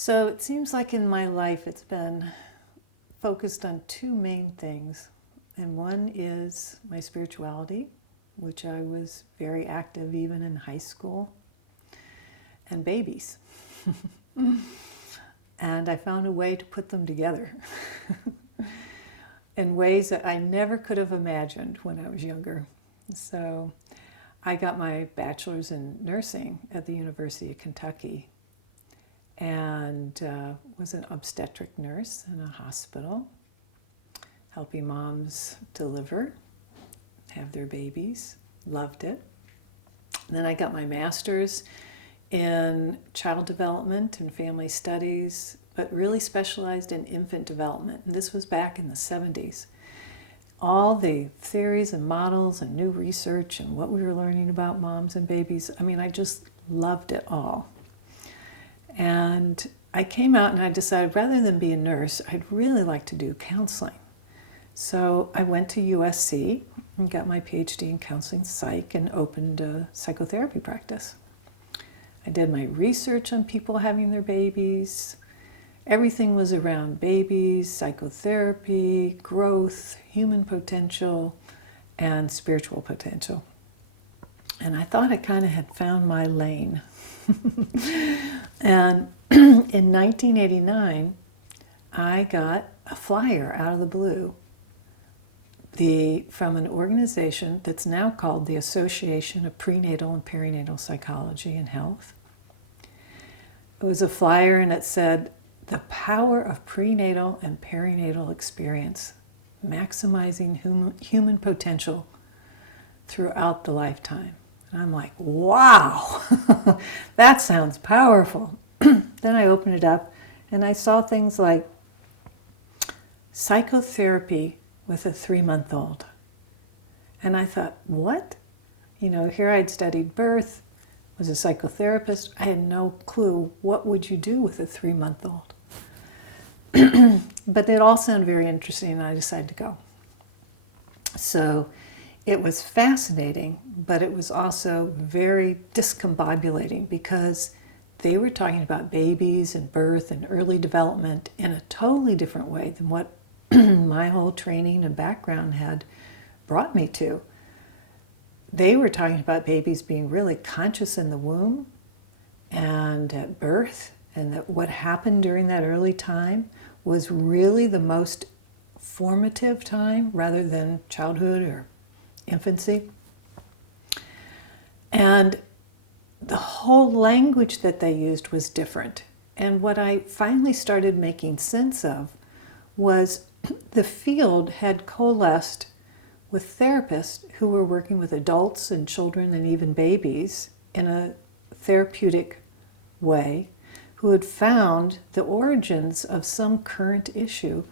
So it seems like in my life it's been focused on two main things. And one is my spirituality, which I was very active even in high school, and babies. And I found a way to put them together in ways that I never could have imagined when I was younger. So I got my bachelor's in nursing at the University of Kentucky and was an obstetric nurse in a hospital, helping moms deliver, have their babies. Loved it. And then I got my master's in child development and family studies, but really specialized in infant development. And this was back in the 70s. All the theories and models and new research and what we were learning about moms and babies, I just loved it all. And I came out and I decided rather than be a nurse, I'd really like to do counseling. So I went to USC and got my PhD in counseling psych and opened a psychotherapy practice. I did my research on people having their babies. Everything was around babies, psychotherapy, growth, human potential, and spiritual potential. And I thought I kind of had found my lane. And in 1989, I got a flyer out of the blue from an organization that's now called the Association of Prenatal and Perinatal Psychology and Health. It was a flyer and it said, "The power of prenatal and perinatal experience, maximizing human potential throughout the lifetime." And I'm like, wow, that sounds powerful. Then I opened it up and I saw things like psychotherapy with a 3-month-old. And I thought, what? Here I'd studied birth, was a psychotherapist. I had no clue what would you do with a 3-month-old. But it all sounded very interesting and I decided to go. So it was fascinating, but it was also very discombobulating because they were talking about babies and birth and early development in a totally different way than what my whole training and background had brought me to. They were talking about babies being really conscious in the womb and at birth, and that what happened during that early time was really the most formative time rather than childhood or infancy. And the whole language that they used was different. And what I finally started making sense of was the field had coalesced with therapists who were working with adults and children and even babies in a therapeutic way, who had found the origins of some current issue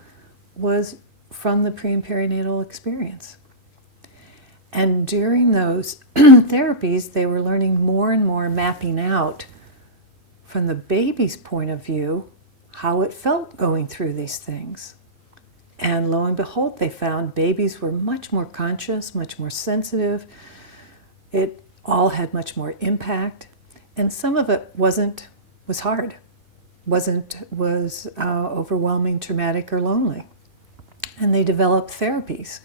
was from the pre and perinatal experience. And during those therapies, they were learning more and more, mapping out from the baby's point of view how it felt going through these things. And lo and behold, they found babies were much more conscious, much more sensitive. It all had much more impact. And some of it was hard, was overwhelming, traumatic, or lonely. And they developed therapies,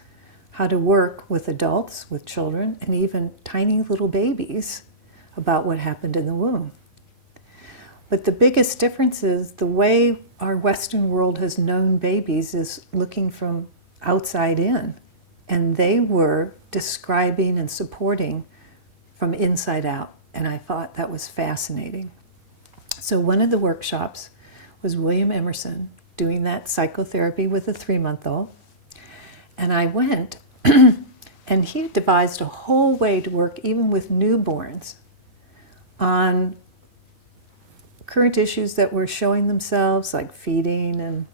how to work with adults, with children, and even tiny little babies about what happened in the womb. But the biggest difference is the way our Western world has known babies is looking from outside in. And they were describing and supporting from inside out. And I thought that was fascinating. So one of the workshops was William Emerson doing that psychotherapy with a 3-month-old. And I went, and he devised a whole way to work even with newborns on current issues that were showing themselves, like feeding and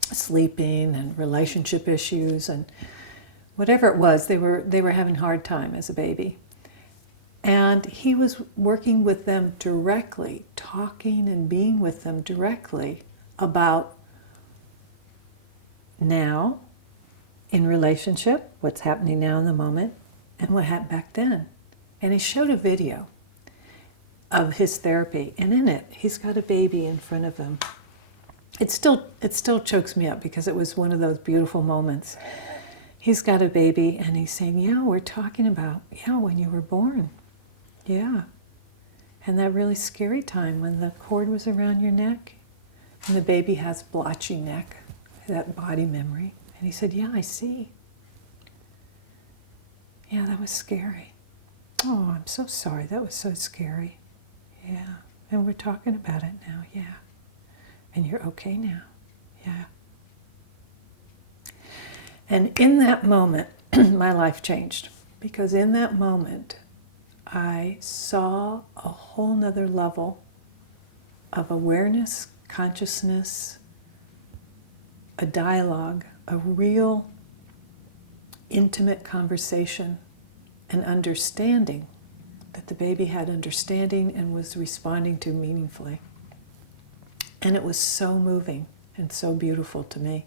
sleeping and relationship issues and whatever it was, they were having a hard time as a baby. And he was working with them directly, talking and being with them directly about now, in relationship, what's happening now in the moment, and what happened back then. And he showed a video of his therapy. And in it, he's got a baby in front of him. It still chokes me up because it was one of those beautiful moments. He's got a baby and he's saying, yeah, we're talking about, yeah, when you were born. Yeah. And that really scary time when the cord was around your neck and the baby has blotchy neck, that body memory. And he said, yeah, I see. Yeah, that was scary. Oh, I'm so sorry. That was so scary. Yeah. And we're talking about it now. Yeah. And you're okay now. Yeah. And in that moment, my life changed. Because in that moment, I saw a whole nother level of awareness, consciousness, a dialogue, a real intimate conversation, and understanding that the baby had understanding and was responding to meaningfully. And it was so moving and so beautiful to me.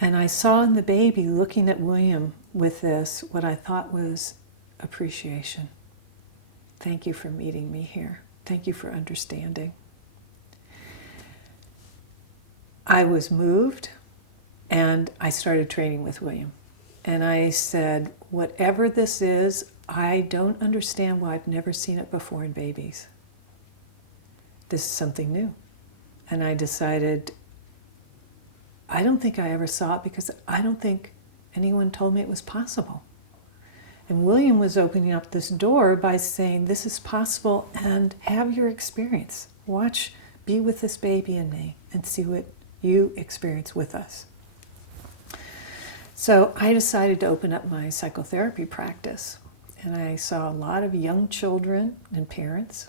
And I saw in the baby looking at William with this what I thought was appreciation. Thank you for meeting me here. Thank you for understanding. I was moved and I started training with William. And I said, whatever this is, I don't understand why I've never seen it before in babies. This is something new. And I decided, I don't think I ever saw it because I don't think anyone told me it was possible. And William was opening up this door by saying, this is possible and have your experience. Watch, be with this baby and me and see what you experience with us. So I decided to open up my psychotherapy practice. And I saw a lot of young children and parents,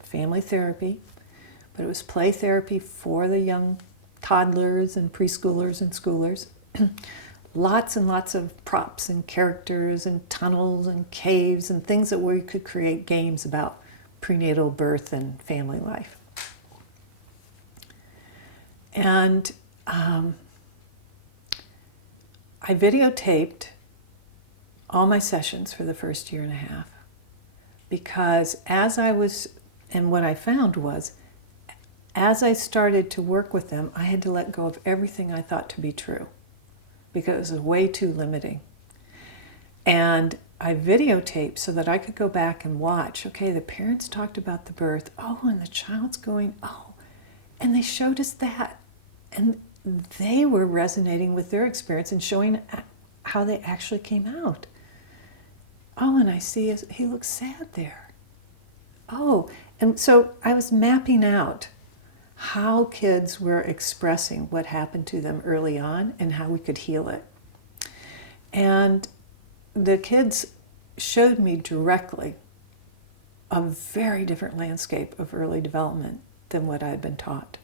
family therapy, but it was play therapy for the young toddlers and preschoolers and schoolers. Lots and lots of props and characters and tunnels and caves and things that we could create games about prenatal birth and family life. And I videotaped all my sessions for the first year and a half because and what I found was, as I started to work with them, I had to let go of everything I thought to be true because it was way too limiting. And I videotaped so that I could go back and watch, okay, the parents talked about the birth, oh, and the child's going, oh, and they showed us that. And they were resonating with their experience and showing how they actually came out. Oh, and I see he looks sad there. Oh, and so I was mapping out how kids were expressing what happened to them early on and how we could heal it. And the kids showed me directly a very different landscape of early development than what I had been taught.